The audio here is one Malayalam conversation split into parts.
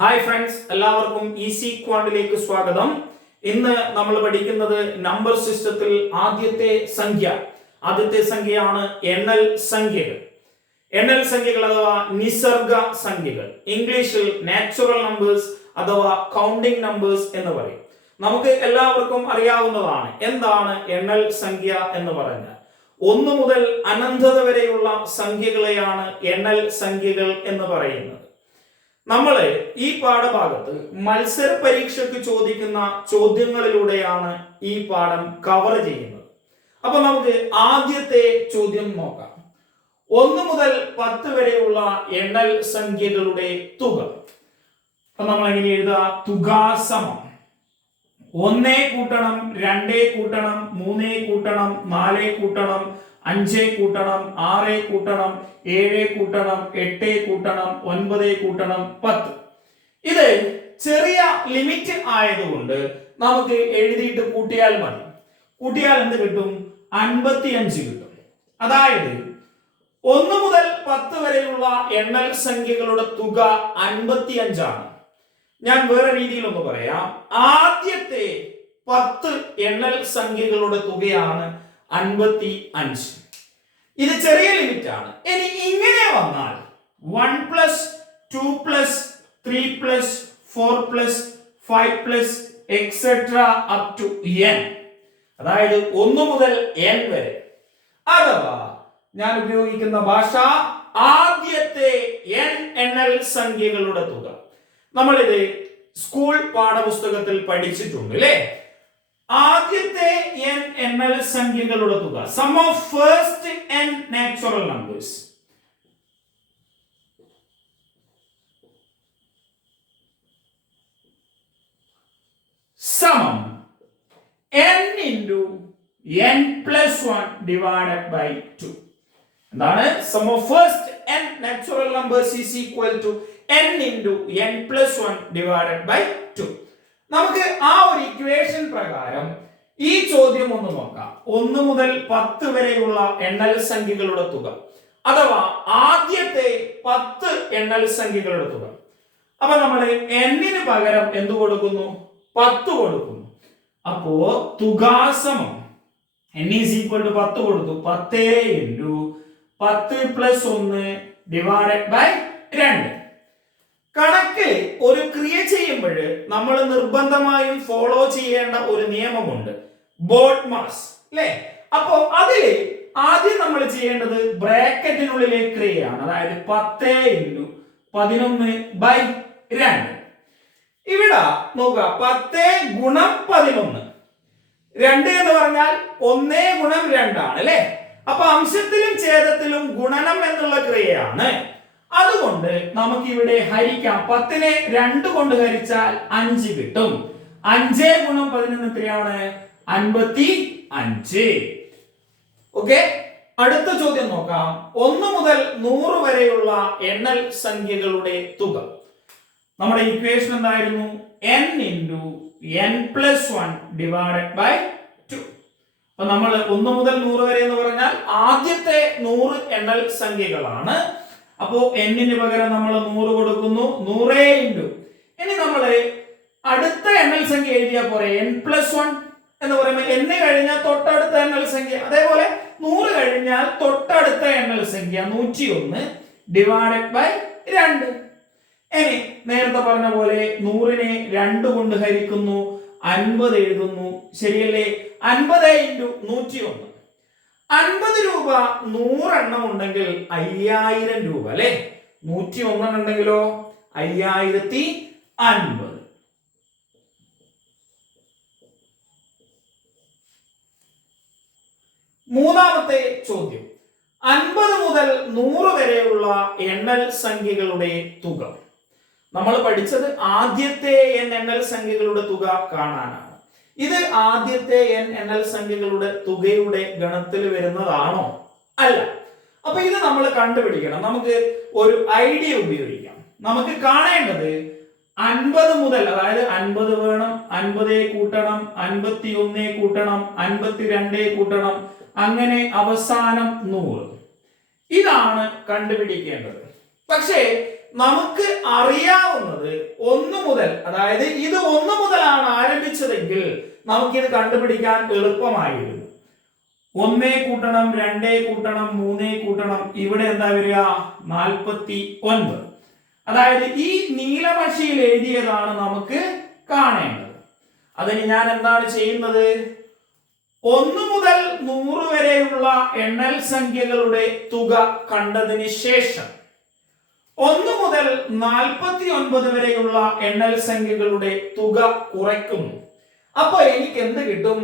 ഹായ് ഫ്രണ്ട്സ്, എല്ലാവർക്കും ഈസി ക്വാണ്ടിലേക്ക് സ്വാഗതം. ഇന്ന് നമ്മൾ പഠിക്കുന്നത് നമ്പർ സിസ്റ്റത്തിൽ ആദ്യത്തെ സംഖ്യയാണ് എണ്ണൽ സംഖ്യകൾ. എണ്ണൽ സംഖ്യകൾ അഥവാ നിസർഗ സംഖ്യകൾ, ഇംഗ്ലീഷിൽ നാച്ചുറൽ നമ്പേഴ്സ് അഥവാ കൗണ്ടിംഗ് നമ്പേഴ്സ് എന്ന് പറയും. നമുക്ക് എല്ലാവർക്കും അറിയാവുന്നതാണ് എന്താണ് എണ്ണൽ സംഖ്യ എന്ന് പറഞ്ഞാൽ. 1 മുതൽ അനന്തത വരെയുള്ള സംഖ്യകളെയാണ് എണ്ണൽ സംഖ്യകൾ എന്ന് പറയുന്നത്. നമ്മൾ ഈ പാഠഭാഗത്ത് മത്സര പരീക്ഷയ്ക്ക് ചോദിക്കുന്ന ചോദ്യങ്ങളിലൂടെയാണ് ഈ പാഠം കവർ ചെയ്യുന്നത്. അപ്പൊ നമുക്ക് ആദ്യത്തെ ചോദ്യം നോക്കാം. 1 മുതൽ 10 വരെയുള്ള എണ്ണൽ സംഖ്യകളുടെ തുക. അപ്പൊ നമ്മൾ എങ്ങനെ എഴുതുക? തുക സമം 1 കൂട്ടണം 2 കൂട്ടണം 3 കൂട്ടണം 4 കൂട്ടണം 5 കൂട്ടണം 6 കൂട്ടണം 7 കൂട്ടണം 8 കൂട്ടണം 9 കൂട്ടണം 10. ഇത് ചെറിയ ലിമിറ്റ് ആയതുകൊണ്ട് നമുക്ക് എഴുതിയിട്ട് കൂട്ടിയാൽ മതി. കൂട്ടിയാൽ എന്ത് കിട്ടും? 55 കിട്ടും. അതായത് 1 മുതൽ 10 വരെയുള്ള എണ്ണൽ സംഖ്യകളുടെ തുക 55 ആണ്. ഞാൻ വേറെ രീതിയിൽ ഒന്ന് പറയാം. ആദ്യത്തെ 10 എണ്ണൽ സംഖ്യകളുടെ തുകയാണ് 55. ഇത് ചെറിയ ലിമിറ്റ് ആണ്. ഇനി ഇങ്ങനെ വന്നാൽ 1 plus 2 plus 3 plus 4 plus 5 plus etcetera up to n, അതായത് 1 മുതൽ n വരെ. അഥവാ ഞാൻ ഉപയോഗിക്കുന്ന ഭാഷ ആദ്യത്തെ n എണ്ണൽ സംഖ്യകളുടെ തുക. നമ്മളിത് സ്കൂൾ പാഠപുസ്തകത്തിൽ പഠിച്ചിട്ടുണ്ട് അല്ലേ? ആദ്യത്തെ n എണ്ണൽ സംഖ്യകളുടെ തുക, sum of first n natural numbers, സമം n into n plus 1 divided by 2. എന്താണ്? Sum of first n natural numbers is equal to n into n plus 1 divided by 2. നമുക്ക് ആ ഒരു ഇക്വേഷൻ പ്രകാരം ഈ ചോദ്യം ഒന്ന് നോക്കാം. 1 മുതൽ 10 വരെയുള്ള എണ്ണൽ സംഖ്യകളുടെ തുക അഥവാ ആദ്യത്തെ 10 എണ്ണൽ സംഖ്യകളുടെ തുക. അപ്പൊ നമ്മൾ n-ന് പകരം എന്ത് കൊടുക്കുന്നു? 10 കൊടുക്കുന്നു. അപ്പോ തുകാസമം n is equal to 10 കൊടുത്തു. 10 into 10 plus 1 divided by 2. കണക്ക് ഒരു ക്രിയ ചെയ്യുമ്പോൾ നമ്മൾ നിർബന്ധമായും ഫോളോ ചെയ്യേണ്ട ഒരു നിയമമുണ്ട്, ബോഡ് മാസ് അല്ലേ? അപ്പോ അതിൽ ആദ്യം നമ്മൾ ചെയ്യേണ്ടത് ബ്രാക്കറ്റിനുള്ളിലെ ക്രിയയാണ്. അതായത് 10 into 11 by 2. ഇവിടെ നോക്കുക, 10 ഗുണം 11, 2 എന്ന് പറഞ്ഞാൽ 1 ഗുണം 2 ആണ് അല്ലെ? അപ്പൊ അംശത്തിലും ഛേദത്തിലും ഗുണനം എന്നുള്ള ക്രിയയാണ്. അതുകൊണ്ട് നമുക്ക് ഇവിടെ ഹരിക്കാം. 10-നെ 2 കൊണ്ട് ഹരിച്ചാൽ 5 കിട്ടും. 5 ഗുണം 11 എത്രയാണ്? 55. ഓക്കെ, അടുത്ത ചോദ്യം നോക്കാം. 1 മുതൽ 100 വരെയുള്ള എണ്ണൽ സംഖ്യകളുടെ തുക. നമ്മുടെ ഇക്വേഷൻ എന്തായിരുന്നു? n into n plus 1 divided by 2. അപ്പൊ നമ്മൾ 1 മുതൽ 100 വരെ എന്ന് പറഞ്ഞാൽ ആദ്യത്തെ 100 എണ്ണൽ സംഖ്യകളാണ്. അപ്പോ n-ന് പകരം നമ്മൾ 100 കൊടുക്കുന്നു. 100 into, ഇനി നമ്മൾ അടുത്ത എണ്ണൽ സംഖ്യ എഴുതിയാൽ പോരെ? n plus 1 എന്ന് പറയുമ്പോൾ n കഴിഞ്ഞാൽ തൊട്ടടുത്ത എണ്ണൽ സംഖ്യ, അതേപോലെ 100 കഴിഞ്ഞാൽ തൊട്ടടുത്ത എണ്ണൽ സംഖ്യ 101 divided by 2. ഇനി നേരത്തെ പറഞ്ഞ പോലെ 100-നെ 2 കൊണ്ട് ഹരിക്കുന്നു, 50 എഴുതുന്നു. ശരിയല്ലേ? 50 into 101. 50 രൂപ 100 എണ്ണം ഉണ്ടെങ്കിൽ 5000 രൂപ അല്ലെ? 101 ഉണ്ടെങ്കിലോ 5050. മൂന്നാമത്തെ ചോദ്യം, 50 മുതൽ 100 വരെയുള്ള എണ്ണൽ സംഖ്യകളുടെ തുക. നമ്മൾ പഠിച്ചത് ആദ്യത്തെ n എണ്ണൽ സംഖ്യകളുടെ തുക കാണാനാണ്. ഇത് ആദ്യത്തെ n എണ്ണൽ സംഖ്യകളുടെ തുകയുടെ ഗണത്തിൽ വരുന്നതാണോ? അല്ല. അപ്പൊ ഇത് നമ്മൾ കണ്ടുപിടിക്കണം. നമുക്ക് ഒരു ഐഡിയ ഉപയോഗിക്കാം. നമുക്ക് കാണേണ്ടത് 50 മുതൽ, അതായത് 50 വേണം, 50 കൂട്ടണം, 51 കൂട്ടണം, 52 കൂട്ടണം, അങ്ങനെ അവസാനം 100. ഇതാണ് കണ്ടുപിടിക്കേണ്ടത്. പക്ഷേ നമുക്ക് അറിയാവുന്നത് 1 മുതൽ, അതായത് ഇത് 1 മുതലാണ് ആരംഭിച്ചതെങ്കിൽ നമുക്കിത് കണ്ടുപിടിക്കാൻ എളുപ്പമായിരുന്നു. 1 കൂട്ടണം 2 കൂട്ടണം 3 കൂട്ടണം, ഇവിടെ എന്താ വരിക? 49. അതായത് ഈ നീലമഷിയിൽ എഴുതിയതാണ് നമുക്ക് കാണേണ്ടത്. അതിന് ഞാൻ എന്താണ് ചെയ്യുന്നത്? 1 മുതൽ 100 വരെയുള്ള എണ്ണൽ സംഖ്യകളുടെ തുക കണ്ടതിന് ശേഷം 1 മുതൽ 49 വരെയുള്ള എണ്ണൽ സംഖ്യകളുടെ തുക കുറയ്ക്കുന്നു. അപ്പൊ എനിക്ക് എന്ത് കിട്ടും?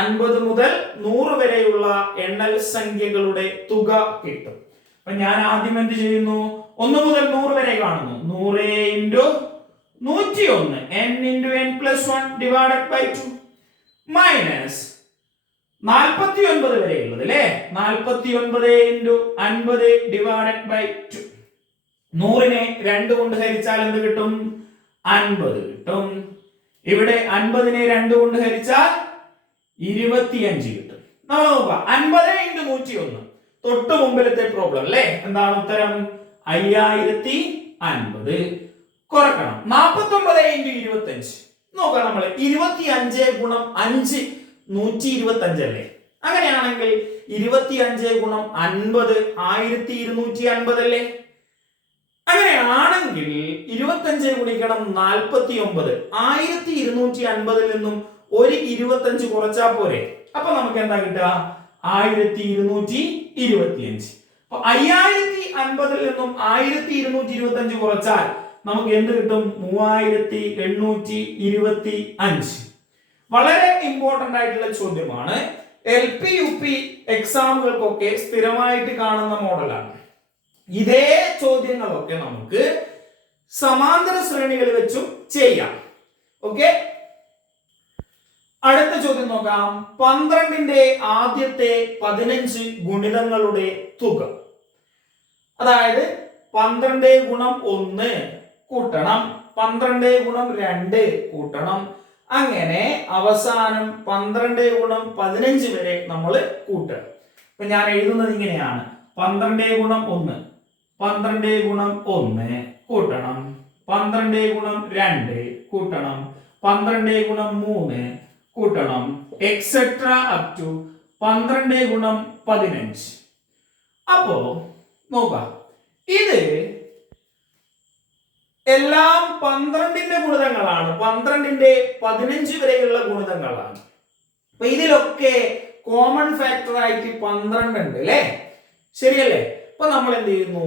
50 മുതൽ 100 വരെയുള്ള എണ്ണൽ സംഖ്യകളുടെ തുക കിട്ടും. അപ്പൊ ഞാൻ ആദ്യം എന്ത് ചെയ്യുന്നു? 1 മുതൽ 100 വരെ കാണുന്നു. 100 into 101 n into n+1 divided by 2 minus 49 വരെയുള്ളത് അല്ലേ? 49 ഇൻറ്റു 50 ഡിവൈഡഡ് ബൈ 2. 100നെ 2 കൊണ്ട് ഹരിച്ചാൽ എന്ത് കിട്ടും? 50 കിട്ടും. ഇവിടെ 50നെ 2 കൊണ്ട് ഹരിച്ചാൽ 25 കിട്ടും. നമ്മൾ നോക്കാം. 50 ഇൻറ്റു 101, തൊട്ട് മുമ്പിലത്തെ പ്രോബ്ലം അല്ലേ? എന്താണ് ഉത്തരം? 5050. കുറക്കണം. 49 ഇൻറ്റു 25 നോക്കാം. നമ്മൾ 25 ഗുണം 5 125 അല്ലേ? അങ്ങനെയാണെങ്കിൽ 25 ഗുണം 50 1250 അല്ലേ? അങ്ങനെയാണെങ്കിൽ 25 ഗുണിക്കണം 49, 1250 നിന്നും ഒരു 25 കുറച്ചാൽ പോരെ? അപ്പൊ നമുക്ക് എന്താ കിട്ടുക? 1225. അപ്പൊ 5050 നിന്നും 1225 കുറച്ചാൽ നമുക്ക് എന്ത് കിട്ടും? 3825. വളരെ ഇമ്പോർട്ടന്റ് ആയിട്ടുള്ള ചോദ്യമാണ്. LP UP എക്സാമുകൾക്കൊക്കെ സ്ഥിരമായിട്ട് കാണുന്ന മോഡലാണ്. ഇതേ ചോദ്യങ്ങളൊക്കെ നമുക്ക് സമാന്തര ശ്രേണികൾ വെച്ചും ചെയ്യാം. ഓക്കെ, അടുത്ത ചോദ്യം നോക്കാം. 12ന്റെ ആദ്യത്തെ 15 ഗുണിതങ്ങളുടെ തുക. അതായത് 12 ഗുണം 1 കൂട്ടണം, 12 ഗുണം 2 കൂട്ടണം, അങ്ങനെ അവസാനം 12 ഗുണം 15 വരെ നമ്മൾ കൂട്ടണം. അപ്പൊ ഞാൻ എഴുതുന്നത് ഇങ്ങനെയാണ്: 12 ഗുണം 1, 12 ഗുണം 1 കൂട്ടണം, 12 ഗുണം 2 കൂട്ടണം, 12 ഗുണം 3 കൂട്ടണം, എക്സെട്ര അപ് ടു 12 ഗുണം 15. അപ്പോ നോക്കാം, ഇത് എല്ലാം 12ന്റെ ഗുണിതങ്ങളാണ്, 12ന്റെ 15 വരെയുള്ള ഗുണിതങ്ങളാണ്. അപ്പൊ ഇതിലൊക്കെ കോമൺ ഫാക്ടർ ആയിട്ട് 12 ഉണ്ട് അല്ലേ? ശരിയല്ലേ? അപ്പൊ നമ്മൾ എന്ത് ചെയ്യുന്നു?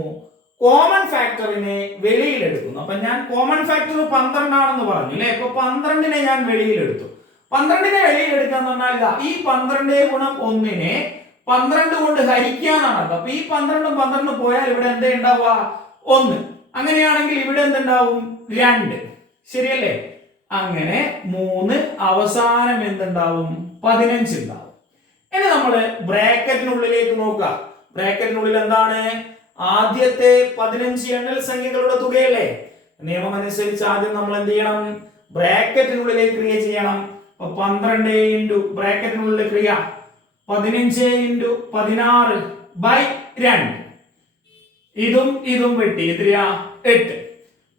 കോമൺ ഫാക്ടറിനെ വെളിയിലെടുക്കുന്നു. അപ്പൊ ഞാൻ കോമൺ ഫാക്ടർ 12 ആണെന്ന് പറഞ്ഞു അല്ലെ? അപ്പൊ 12നെ ഞാൻ വെളിയിലെടുത്തു. 12നെ വെളിയിലെടുക്കാന്ന് പറഞ്ഞാൽ ഇതാ, ഈ 12 ഗുണം 1നെ 12 കൊണ്ട് ഹരിക്കാന്നാണ് അർത്ഥം. അപ്പൊ ഈ 12ഉം 12 പോയാൽ ഇവിടെ എന്താ ഉണ്ടാവുക? 1. അങ്ങനെയാണെങ്കിൽ ഇവിടെ എന്തുണ്ടാവും? 2. ശരിയല്ലേ? അങ്ങനെ 3, അവസാനം എന്തുണ്ടാവും? 15 ഉണ്ടാവും. ഇനി നമ്മൾ ബ്രാക്കറ്റിനുള്ളിലേക്ക് നോക്കുക. ബ്രാക്കറ്റിനുള്ളിൽ എന്താണ്? ആദ്യത്തെ 15 എണ്ണൽ സംഖ്യകളുടെ തുകയല്ലേ? നിയമം അനുസരിച്ച് ആദ്യം നമ്മൾ എന്ത് ചെയ്യണം? ബ്രാക്കറ്റിനുള്ളിലേക്ക് ക്രിയ ചെയ്യണം. അപ്പൊ 12 ഇൻറ്റു ബ്രാക്കറ്റിനുള്ളിൽ ക്രിയ 15 ഇൻറ്റു 16 ബൈ 2. ഇതും വെട്ടി എത്രയാ? 8.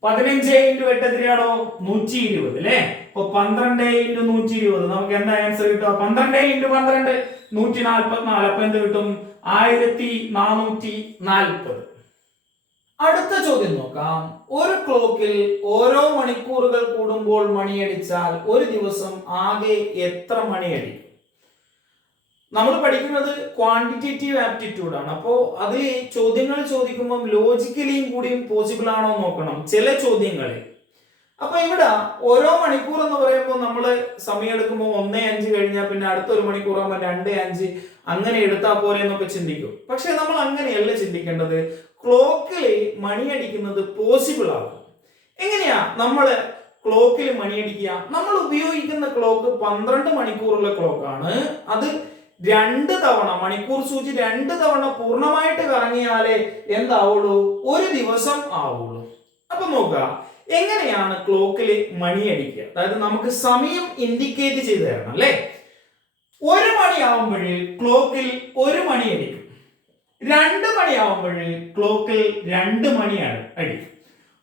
15 ഇൻറ്റു 8 എത്രയാണോ? 120 അല്ലേ? അപ്പൊ 12 ഇൻറ്റു 120 നമുക്ക് എന്താ ആൻസർ കിട്ടുക? 12 ഇൻറ്റു 12 144. അപ്പൊ എന്ത് കിട്ടും? 1440. അടുത്ത ചോദ്യം നോക്കാം. ഒരു ക്ലോക്കിൽ ഓരോ മണിക്കൂറുകൾ കൂടുമ്പോൾ മണിയടിച്ചാൽ ഒരു ദിവസം ആകെ എത്ര മണിയടിക്കും? നമ്മൾ പഠിക്കുന്നത് ക്വാണ്ടിറ്റേറ്റീവ് ആപ്റ്റിറ്റ്യൂഡ് ആണ്. അപ്പോൾ അതിൽ ചോദ്യങ്ങൾ ചോദിക്കുമ്പോൾ ലോജിക്കലിയും കൂടിയും പോസിബിൾ ആണോ നോക്കണം ചില ചോദ്യങ്ങളിൽ. അപ്പൊ ഇവിടെ ഓരോ മണിക്കൂർ എന്ന് പറയുമ്പോൾ നമ്മൾ സമയം എടുക്കുമ്പോൾ 1:05 കഴിഞ്ഞാൽ പിന്നെ അടുത്തൊരു മണിക്കൂർ ആകുമ്പോൾ 2:05 അങ്ങനെ എടുത്താൽ പോലെ എന്നൊക്കെ ചിന്തിക്കും. പക്ഷെ നമ്മൾ അങ്ങനെയല്ല ചിന്തിക്കേണ്ടത്. ക്ലോക്കിൽ മണിയടിക്കുന്നത് പോസിബിൾ ആകും. എങ്ങനെയാ നമ്മൾ ക്ലോക്കിൽ മണിയടിക്കുക? നമ്മൾ ഉപയോഗിക്കുന്ന ക്ലോക്ക് 12 മണിക്കൂറുള്ള ക്ലോക്കാണ്. അത് 2 തവണ മണിക്കൂർ സൂചി 2 തവണ പൂർണ്ണമായിട്ട് കറങ്ങിയാലേ എന്താവുള്ളൂ? ഒരു ദിവസം ആവുള്ളൂ. അപ്പൊ നോക്കുക, എങ്ങനെയാണ് ക്ലോക്കിൽ മണിയടിക്കുക? അതായത് നമുക്ക് സമയം ഇൻഡിക്കേറ്റ് ചെയ്ത് തരണം അല്ലേ? 1 മണിയാവുമ്പോൾ ക്ലോക്കിൽ 1 മണി അടിക്കും. 2 മണിയാവുമ്പോൾ ക്ലോക്കിൽ 2 മണി അടിക്കും.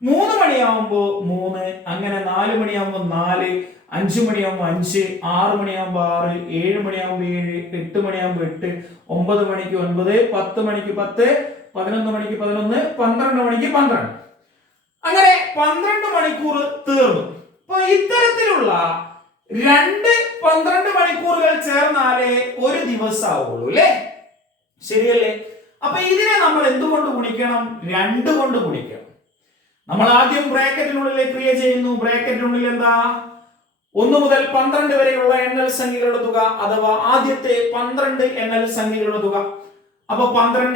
3 മണിയാവുമ്പോ 3, അങ്ങനെ 4 മണിയാവുമ്പോ 4, 5 മണിയാവുമ്പോ 5, 6 മണിയാവുമ്പോ 6, 7 മണിയാവുമ്പോ 7, 8 മണിയാവുമ്പോ 8, 9 മണിക്ക് 9, 10 മണിക്ക് 10, 11 മണിക്ക് 11, 12 മണിക്ക് 12. അങ്ങനെ 12 മണിക്കൂർ തീർന്നു. അപ്പൊ ഇത്തരത്തിലുള്ള 12 മണിക്കൂറുകൾ ചേർന്നാലേ ഒരു ദിവസം ആവുള്ളൂ അല്ലേ? ശരിയല്ലേ? അപ്പൊ ഇതിനെ നമ്മൾ എന്തുകൊണ്ട് ഗുണിക്കണം? 2 കൊണ്ട് ഗുണിക്കണം. നമ്മൾ ആദ്യം ബ്രാക്കറ്റിനുള്ളിൽ ക്രിയ ചെയ്യുന്നു. ബ്രാക്കറ്റിനുള്ളിൽ എന്താ? 1 മുതൽ 12 വരെയുള്ള എണ്ണൽ സംഖ്യകളുടെ തുക അഥവാ ആദ്യത്തെ 12 എണ്ണൽ സംഖ്യകളുടെ തുക. അപ്പൊ 12 ×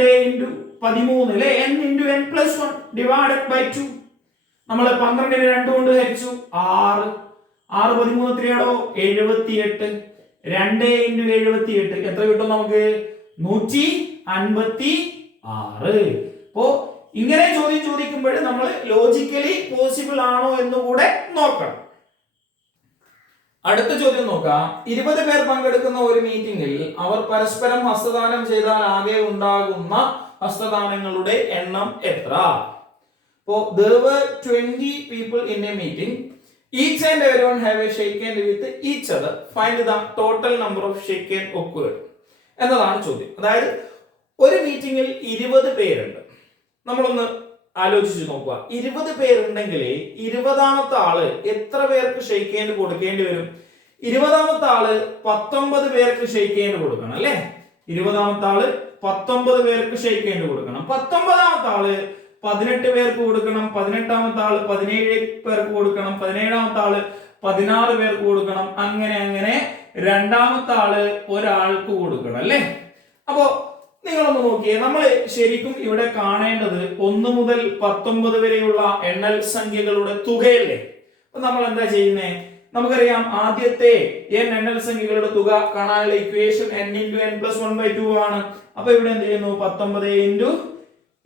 13 അല്ലെ, n × n+1 ഡിവൈഡഡ് ബൈ 2. നമ്മൾ 12നെ 2 കൊണ്ട് ഹരിച്ചു, 6. 6 13 എത്രയാണോ? 78. 2 × 78 എത്ര കിട്ടും നമുക്ക്? 156. അപ്പോ ഇങ്ങനെ ചോദ്യം ചോദിക്കുമ്പോൾ നമ്മൾ ലോജിക്കലി പോസിബിൾ ആണോ എന്ന് കൂടെ നോക്കണം. അടുത്ത ചോദ്യം നോക്കാം. 20 പേർ പങ്കെടുക്കുന്ന ഒരു മീറ്റിംഗിൽ അവർ പരസ്പരം ഹസ്തദാനം ചെയ്താൽ ആകെ ഉണ്ടാകുന്ന ഹസ്തദാനങ്ങളുടെ എണ്ണം എത്ര? So there were 20 people in a meeting. Each and everyone have a shake hand with each other. Find the total number of shake hand occurred. എന്നതാണ് ചോദ്യം. അതായത് ഒരു മീറ്റിംഗിൽ 20 പേരുണ്ട്. നമ്മളൊന്ന് ആലോചിച്ച് നോക്കുക. 20 പേരുണ്ടെങ്കിൽ 20ാമത്തെ ആള് എത്ര പേർക്ക് ഷെയ്ക്ക് ഹാൻഡ് കൊടുക്കേണ്ടി വരും? 20ാമത്തെ ആള് 19 പേർക്ക് ഷെയ്ക്ക് ഹാൻഡ് കൊടുക്കണം അല്ലേ? 20ാമത്തെ ആള് 19 പേർക്ക് ഷെയ്ക്ക് ഹാൻഡ് കൊടുക്കണം. 19ാമത്തെ ആള് 18 പേർക്ക് കൊടുക്കണം. 18ാമത്തെ ആള് 17 പേർക്ക് കൊടുക്കണം. 17ാമത്തെ ആള് 16 പേർക്ക് കൊടുക്കണം. അങ്ങനെ അങ്ങനെ രണ്ടാമത്തെ ആള് ഒരാൾക്ക് കൊടുക്കണം അല്ലേ? അപ്പോ നിങ്ങളൊന്ന് നോക്കിയേ, നമ്മൾ ശരിക്കും ഇവിടെ കാണേണ്ടത് 1 മുതൽ 19 വരെയുള്ള എണ്ണൽ സംഖ്യകളുടെ തുകയല്ലേ? അപ്പൊ നമ്മൾ എന്താ ചെയ്യുന്നേ? നമുക്കറിയാം ആദ്യത്തെ n എണ്ണൽ സംഖ്യകളുടെ തുക കാണാനുള്ള ഇക്വേഷൻ n × n+1/2 ആണ്. അപ്പൊ ഇവിടെ എന്ത് ചെയ്യുന്നു? 19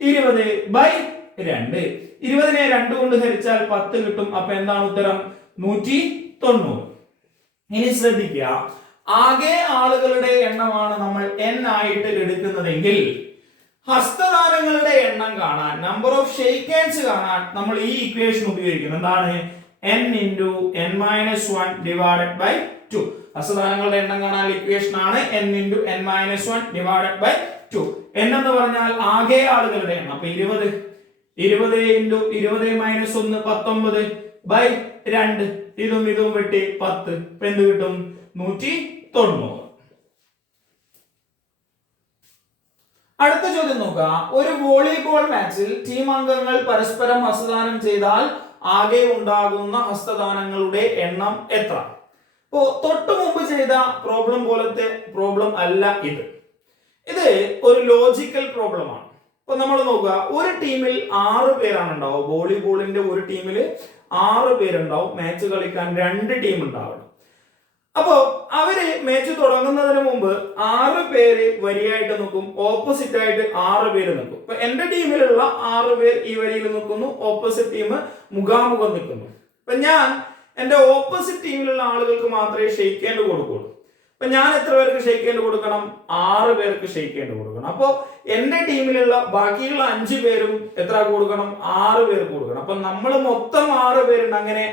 × 20/2. 20നെ 2 കൊണ്ട് ഹരിച്ചാൽ 10 കിട്ടും. അപ്പൊ എന്താണ് ഉത്തരം? 190. ഇനി ശ്രദ്ധിക്കുക, ആകെ ആളുകളുടെ എണ്ണമാണ് നമ്മൾ n ആയിട്ട് എടുക്കുന്നതെങ്കിൽ ഹസ്തദാനങ്ങളുടെ എണ്ണം കാണാൻ, നമ്പർ ഓഫ് ഷെയ്ക്ക് ഹാൻഡ്സ് കാണാൻ നമ്മൾ ഈ ഇക്വേഷൻ ഉപയോഗിക്കുന്നത് എന്താണ്? n × n-1 divided by 2. ഹസ്തദാനങ്ങളുടെ എണ്ണം കാണാൻ ഇക്വേഷൻ ആണ് n × n-1 divided by 2. n എന്ന് പറഞ്ഞാൽ ആകെ ആളുകളുടെ എണ്ണം. അപ്പൊ 20 × 20 - 1 19/2. ഇതും വെട്ടി 10. ഇപ്പൊ എന്ത് കിട്ടും? 190. അടുത്ത ചോദ്യം നോക്കുക. ഒരു വോളിബോൾ മാച്ചിൽ ടീം അംഗങ്ങൾ പരസ്പരം ഹസ്തദാനം ചെയ്താൽ ആകെ ഉണ്ടാകുന്ന ഹസ്തദാനങ്ങളുടെ എണ്ണം എത്ര? ഇപ്പോ തൊട്ടു മുമ്പ് ചെയ്ത പ്രോബ്ലം പോലത്തെ പ്രോബ്ലം അല്ല ഇത്. ഇത് ഒരു ലോജിക്കൽ പ്രോബ്ലം ആണ്. ഇപ്പൊ നമ്മൾ നോക്കുക, ഒരു ടീമിൽ 6 പേരാണ് ഉണ്ടാവുക. വോളിബോളിന്റെ ഒരു ടീമിൽ 6 പേരുണ്ടാവും. മാച്ച് കളിക്കാൻ 2 ടീം ഉണ്ടാവണം. അപ്പോ അവര് മാച്ച് തുടങ്ങുന്നതിന് മുമ്പ് 6 പേര് വരിയായിട്ട് നിൽക്കും, ഓപ്പോസിറ്റ് ആയിട്ട് 6 പേര് നിൽക്കും. ഇപ്പൊ എന്റെ ടീമിലുള്ള 6 പേർ ഈ വരിയിൽ നിൽക്കുന്നു, ഓപ്പോസിറ്റ് ടീം മുഖാമുഖം നിൽക്കുന്നു. അപ്പൊ ഞാൻ എന്റെ ഓപ്പോസിറ്റ് ടീമിലുള്ള ആളുകൾക്ക് മാത്രമേ ഷെയ്ക്ക് ഹാൻഡ് കൊടുക്കുള്ളൂ. അപ്പൊ ഞാൻ എത്ര പേർക്ക് ഷെയ്ക്ക് ഹാൻഡ് കൊടുക്കണം? 6 പേർക്ക് ഷെയ്ക്ക് ഹാൻഡ് കൊടുക്കണം. അപ്പൊ എന്റെ ടീമിലുള്ള ബാക്കിയുള്ള 5 പേരും എത്ര കൊടുക്കണം? 6 പേർക്ക് കൊടുക്കണം. അപ്പൊ നമ്മൾ മൊത്തം 6 പേരുണ്ട്. അങ്ങനെ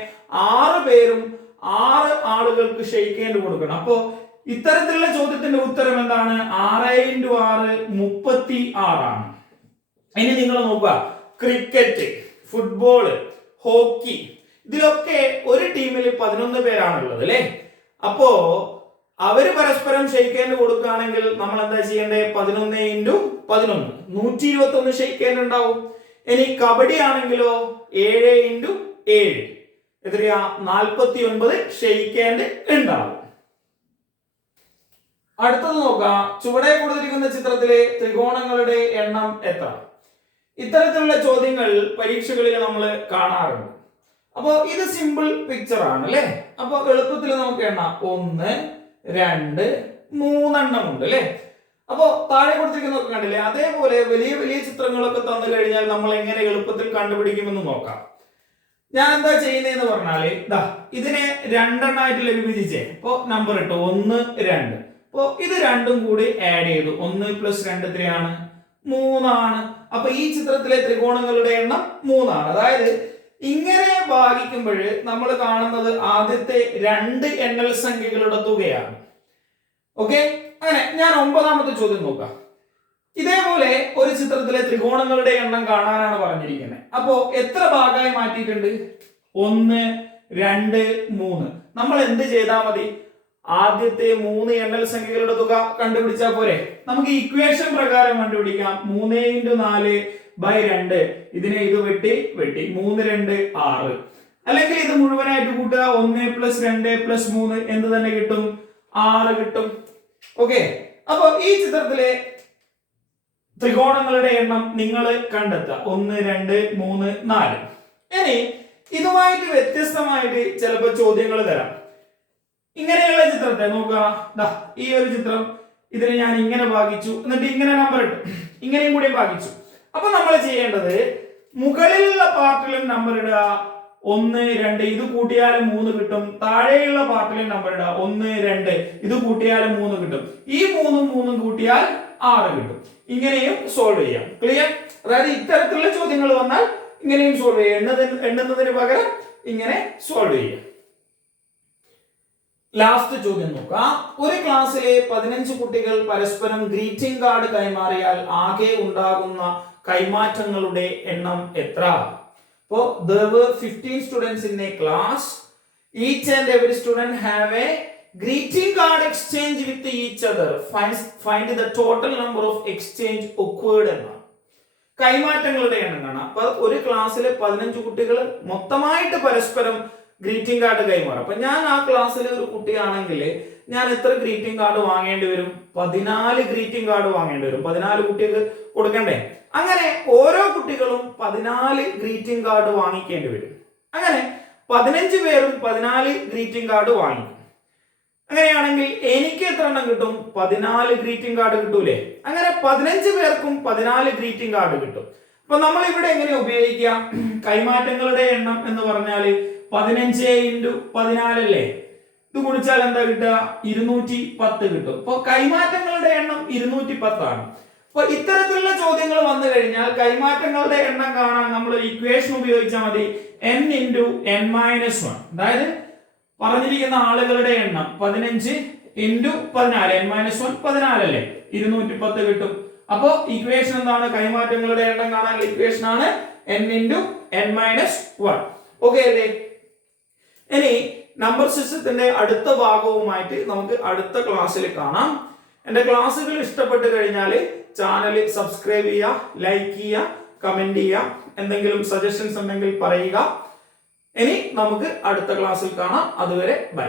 6 പേരും 6 ആളുകൾക്ക് ഷെയ്ക്ക് ഹാൻഡ് കൊടുക്കണം. അപ്പോ ഇത്തരത്തിലുള്ള ചോദ്യത്തിന്റെ ഉത്തരം എന്താണ്? 6 × 6 36 ആണ്. ഇനി നിങ്ങൾ നോക്കുക, ക്രിക്കറ്റ്, ഫുട്ബോള്, ഹോക്കി, ഇതിലൊക്കെ ഒരു ടീമിൽ 11 പേരാണുള്ളത് അല്ലേ? അപ്പോ അവര് പരസ്പരം ഷെയ്ക്ക് ഹാൻഡ് കൊടുക്കുകയാണെങ്കിൽ നമ്മൾ എന്താ ചെയ്യേണ്ടത്? 11 × 11 121 ഷെയ്ക്ക് ഹാൻഡ് ഉണ്ടാവും. ഇനി കബഡി ആണെങ്കിലോ 7 × 7 എത്രയാ? 49 ഷെയ്ക്ക് ഹാൻഡ് ഉണ്ടാവും. അടുത്തത് നോക്കാം. ചുവടെ കൊടുത്തിരിക്കുന്ന ചിത്രത്തിലെ ത്രികോണങ്ങളുടെ എണ്ണം എത്ര? ഇത്തരത്തിലുള്ള ചോദ്യങ്ങൾ പരീക്ഷകളിൽ നമ്മൾ കാണാറുണ്ട്. അപ്പോ ഇത് സിമ്പിൾ പിക്ചർ ആണ് അല്ലെ? അപ്പൊ എളുപ്പത്തിൽ നമുക്ക് എണ്ണാം. 1 2 3 ഉണ്ട് അല്ലെ? അപ്പോ താഴെ കൊടുത്തിരിക്കുന്നതൊക്കെ കണ്ടില്ലേ? അതേപോലെ വലിയ വലിയ ചിത്രങ്ങളൊക്കെ തന്നു കഴിഞ്ഞാൽ നമ്മൾ എങ്ങനെ എളുപ്പത്തിൽ കണ്ടുപിടിക്കുമെന്ന് നോക്കാം. ഞാൻ എന്താ ചെയ്യുന്നതെന്ന് പറഞ്ഞാല് ഇതിനെ 2 ആയിട്ട് വിഭജിച്ചേ. ഇപ്പൊ നമ്പർ ഇട്ടു 1 2. അപ്പൊ ഇത് രണ്ടും കൂടി ആഡ് ചെയ്തു. 1 + 2 എത്രയാണ്? 3 ആണ്. അപ്പൊ ഈ ചിത്രത്തിലെ ത്രികോണങ്ങളുടെ എണ്ണം 3 ആണ്. അതായത് ഇങ്ങനെ ഭാഗിക്കുമ്പോൾ നമ്മൾ കാണുന്നത് ആദ്യത്തെ രണ്ട് എണ്ണൽ സംഖ്യകളുടെ തുകയാണ്. ഓക്കെ, അങ്ങനെ ഞാൻ 9ാമത്തെ ചോദ്യം നോക്കാം. ഇതേപോലെ ഒരു ചിത്രത്തിലെ ത്രികോണങ്ങളുടെ എണ്ണം കാണാനാണ് പറഞ്ഞിരിക്കുന്നത്. അപ്പോ എത്ര ഭാഗമായി മാറ്റിയിട്ടുണ്ട്? 1, 2, 3. നമ്മൾ എന്ത് ചെയ്താൽ മതി? ആദ്യത്തെ 3 എണ്ണൽ സംഖ്യകളുടെ തുക കണ്ടുപിടിച്ചാൽ പോരെ? നമുക്ക് ഇക്വേഷൻ പ്രകാരം കണ്ടുപിടിക്കാം. 3 × 4/2. ഇതിനെ ഇത് വെട്ടി 3 2 6. അല്ലെങ്കിൽ ഇത് മുഴുവനായിട്ട് കൂട്ടുക. 1 + 2 + 3 എന്ത് തന്നെ കിട്ടും? 6 കിട്ടും. ഓക്കെ, അപ്പൊ ഈ ചിത്രത്തിലെ ത്രികോണങ്ങളുടെ എണ്ണം നിങ്ങൾ കണ്ടെത്തുക. 1 2 3 4. ഇനി ഇതുമായിട്ട് വ്യത്യസ്തമായിട്ട് ചിലപ്പോൾ ചോദ്യങ്ങൾ തരാം. ഇങ്ങനെയുള്ള ചിത്രത്തെ നോക്കുക. ഈ ഒരു ചിത്രം, ഇതിനെ ഞാൻ ഇങ്ങനെ ഭാഗിച്ചു, എന്നിട്ട് ഇങ്ങനെ നമ്പർ ഇട്ടു, ഇങ്ങനെയും കൂടി ഭാഗിച്ചു. അപ്പൊ നമ്മൾ ചെയ്യേണ്ടത് മുകളിലുള്ള പാർട്ടിലും നമ്പർ ഇടുക 1 2. ഇത് കൂട്ടിയാലും 3 കിട്ടും. താഴെയുള്ള പാർട്ടിലും നമ്പർ ഇടുക 1 2. ഇത് കൂട്ടിയാലും 3 കിട്ടും. ഈ 3 കൂട്ടിയാൽ 6 കിട്ടും. ഇങ്ങനെയും സോൾവ് ചെയ്യാം. ക്ലിയർ? അതായത് ഇത്തരത്തിലുള്ള ചോദ്യങ്ങൾ വന്നാൽ ഇങ്ങനെയും സോൾവ് ചെയ്യാം. എണ്ണുന്നതിന് പകരം ഇങ്ങനെ സോൾവ് ചെയ്യാം. ലാസ്റ്റ് ചോദ്യം നോക്കാം. ഒരു ക്ലാസ്സിലെ 15 കുട്ടികൾ പരസ്പരം ഗ്രീറ്റിംഗ് കാർഡ് കൈമാറിയാൽ ആകെ ഉണ്ടാകുന്ന കൈമാറ്റങ്ങളുടെ എണ്ണം എത്ര? So there were 15 students in a class. Each and every student have a greeting card exchange with each other. Find the total number of exchange occurred എന്നാണ്. കൈമാറ്റങ്ങളുടെ എണ്ണം കാണാം. അപ്പൊ ഒരു ക്ലാസ്സിലെ 15 കുട്ടികൾ മൊത്തമായിട്ട് പരസ്പരം ഗ്രീറ്റിംഗ് കാർഡ് കൈമാറും. അപ്പൊ ഞാൻ ആ ക്ലാസ്സിലെ ഒരു കുട്ടിയാണെങ്കിൽ ഞാൻ എത്ര ഗ്രീറ്റിംഗ് കാർഡ് വാങ്ങേണ്ടി വരും? 14 ഗ്രീറ്റിംഗ് കാർഡ് വാങ്ങേണ്ടി വരും. 14 കുട്ടികൾക്ക് കൊടുക്കണ്ടേ? അങ്ങനെ ഓരോ കുട്ടികളും 14 ഗ്രീറ്റിംഗ് കാർഡ് വാങ്ങിക്കേണ്ടി വരും. അങ്ങനെ 15 പേരും 14 ഗ്രീറ്റിംഗ് കാർഡ് വാങ്ങിക്കും. അങ്ങനെയാണെങ്കിൽ എനിക്ക് എത്ര എണ്ണം കിട്ടും? 14 ഗ്രീറ്റിംഗ് കാർഡ് കിട്ടൂലേ? അങ്ങനെ 15 പേർക്കും 14 ഗ്രീറ്റിംഗ് കാർഡ് കിട്ടും. അപ്പൊ നമ്മൾ ഇവിടെ എങ്ങനെ ഉപയോഗിക്കുക? കൈമാറ്റങ്ങളുടെ എണ്ണം എന്ന് പറഞ്ഞാൽ 15 × 14 അല്ലേ? ഇത് ഗുണിച്ചാൽ എന്താ കിട്ടുക? 210 കിട്ടും. അപ്പൊ കൈമാറ്റങ്ങളുടെ എണ്ണം 210 ആണ്. അപ്പൊ ഇത്തരത്തിലുള്ള ചോദ്യങ്ങൾ വന്നു കഴിഞ്ഞാൽ കൈമാറ്റങ്ങളുടെ എണ്ണം കാണാൻ നമ്മൾ ഇക്വേഷൻ ഉപയോഗിച്ചാൽ മതി. n × n-1. അതായത് പറഞ്ഞിരിക്കുന്ന ആളുകളുടെ എണ്ണം 15 × 14. n-1 14 അല്ലേ? 210 കിട്ടും. അപ്പോ ഇക്വേഷൻ എന്താണ്? കൈമാറ്റങ്ങളുടെ എണ്ണം കാണാൻ ഇക്വേഷൻ ആണ് n × n-1. ഓക്കെ അല്ലേ? ഇനി നമ്പർ സിസ്റ്റത്തിന്റെ അടുത്ത ഭാഗവുമായിട്ട് നമുക്ക് അടുത്ത ക്ലാസ്സിൽ കാണാം. എന്റെ ക്ലാസ്സുകൾ ഇഷ്ടപ്പെട്ട് കഴിഞ്ഞാൽ ചാനൽ സബ്സ്ക്രൈബ് ചെയ്യുക, ലൈക്ക് ചെയ്യുക, കമന്റ് ചെയ്യുക. എന്തെങ്കിലും സജഷൻസ് ഉണ്ടെങ്കിൽ പറയുക. ഇനി നമുക്ക് അടുത്ത ക്ലാസ്സിൽ കാണാം. അതുവരെ ബൈ.